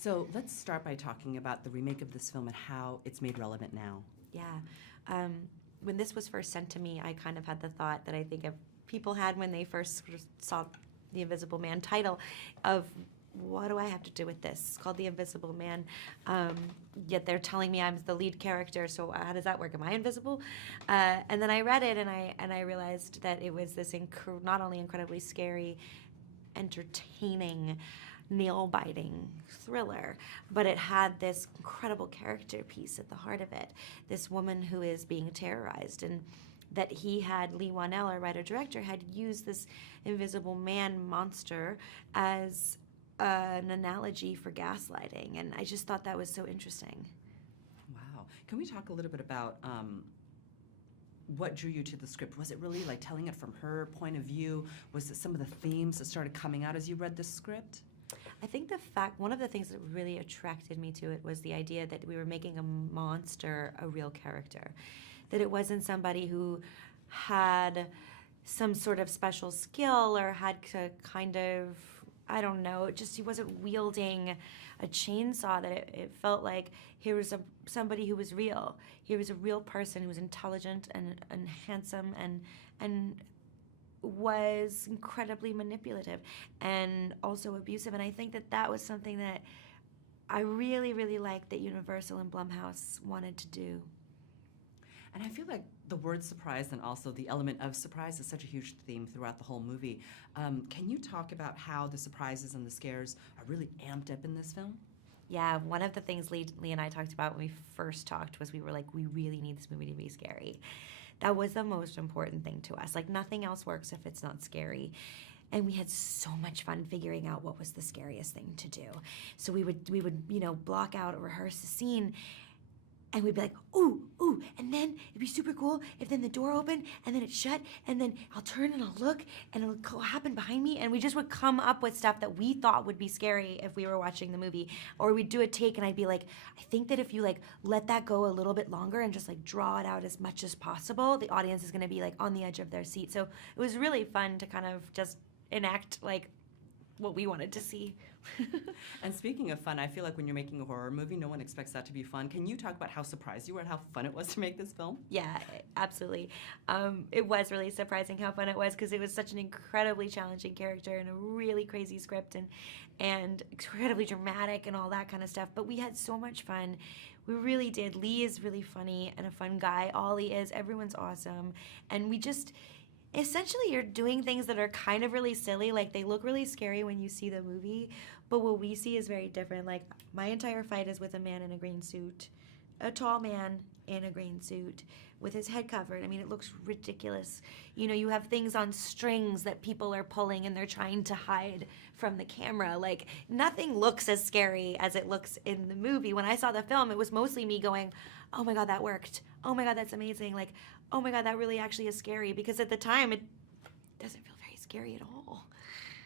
So let's start by talking about the remake of this film and how it's made relevant now. Yeah. When this was first sent to me, I kind of had the thought that I think of people had when they first saw the Invisible Man title of, what do I have to do with this? It's called The Invisible Man. Yet they're telling me I'm the lead character, so how does that work? Am I invisible? And then I read it, and I realized that it was this not only incredibly scary, entertaining, nail-biting thriller, but it had this incredible character piece at the heart of it. This woman who is being terrorized, and that Lee Wanell, our writer-director, had used this Invisible Man monster as an analogy for gaslighting, and I just thought that was so interesting. Wow. Can we talk a little bit about what drew you to the script? Was it really like telling it from her point of view? Was it some of the themes that started coming out as you read the script? I think one of the things that really attracted me to it was the idea that we were making a monster a real character. That it wasn't somebody who had some sort of special skill or had to kind of, I don't know, he wasn't wielding a chainsaw, that it felt like here was somebody who was real. Here was a real person who was intelligent and handsome and was incredibly manipulative and also abusive. And I think that was something that I really, really liked that Universal and Blumhouse wanted to do. And I feel like the word surprise and also the element of surprise is such a huge theme throughout the whole movie. Can you talk about how the surprises and the scares are really amped up in this film? Yeah, one of the things Lee and I talked about when we first talked was we were like, we really need this movie to be scary. That was the most important thing to us. Like, nothing else works if it's not scary. And we had so much fun figuring out what was the scariest thing to do. So we would block out or rehearse a scene, and we'd be like, ooh, and then it'd be super cool if then the door opened and then it shut, and then I'll turn and I'll look and it'll happen behind me. And we just would come up with stuff that we thought would be scary if we were watching the movie. Or we'd do a take and I'd be like, I think that if you let that go a little bit longer and just draw it out as much as possible, the audience is gonna be on the edge of their seat. So it was really fun to kind of just enact what we wanted to see. And speaking of fun, I feel like when you're making a horror movie, no one expects that to be fun. Can you talk about how surprised you were at how fun it was to make this film? Yeah, absolutely. It was really surprising how fun it was, because it was such an incredibly challenging character and a really crazy script and incredibly dramatic and all that kind of stuff. But we had so much fun. We really did. Lee is really funny and a fun guy. Ollie is. Everyone's awesome. And we just... essentially, you're doing things that are kind of really silly. They look really scary when you see the movie, but what we see is very different. My entire fight is with a man in a green suit, a tall man in a green suit with his head covered. I mean, it looks ridiculous. You have things on strings that people are pulling and they're trying to hide from the camera. Nothing looks as scary as it looks in the movie. When I saw the film, it was mostly me going, oh my God, that worked. Oh my God, that's amazing. Oh my God, that really actually is scary, because at the time it doesn't feel very scary at all.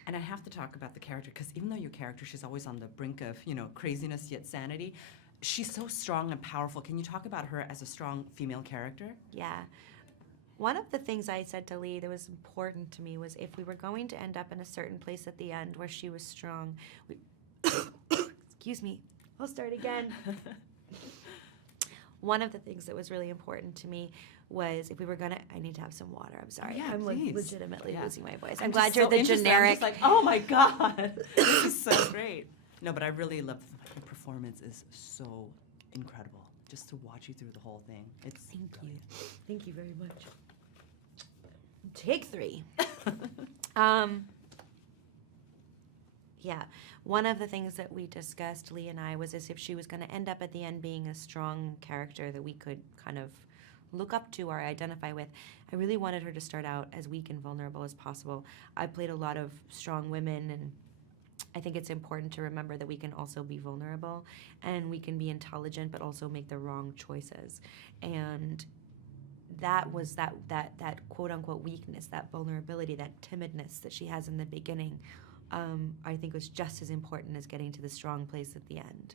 And I have to talk about the character, because even though your character, she's always on the brink of, craziness yet sanity, she's so strong and powerful. Can you talk about her as a strong female character? Yeah. One of the things I said to Lee that was important to me was if we were going to end up in a certain place at the end where she was strong, excuse me, I'll start again. One of the things that was really important to me was if we were gonna, I need to have some water, I'm sorry. Yeah, I'm please. legitimately losing my voice. I'm I'm glad just you're so the interested. generic. I'm just oh my God, this is so great. No, but I really love the performance is so incredible. Just to watch you through the whole thing. Thank you. Thank you very much. Take 3. Yeah, one of the things that we discussed, Lee and I, was as if she was going to end up at the end being a strong character that we could kind of look up to or identify with. I really wanted her to start out as weak and vulnerable as possible. I played a lot of strong women, and I think it's important to remember that we can also be vulnerable and we can be intelligent but also make the wrong choices. And that was that quote-unquote weakness, that vulnerability, that timidness that she has in the beginning, I think was just as important as getting to the strong place at the end.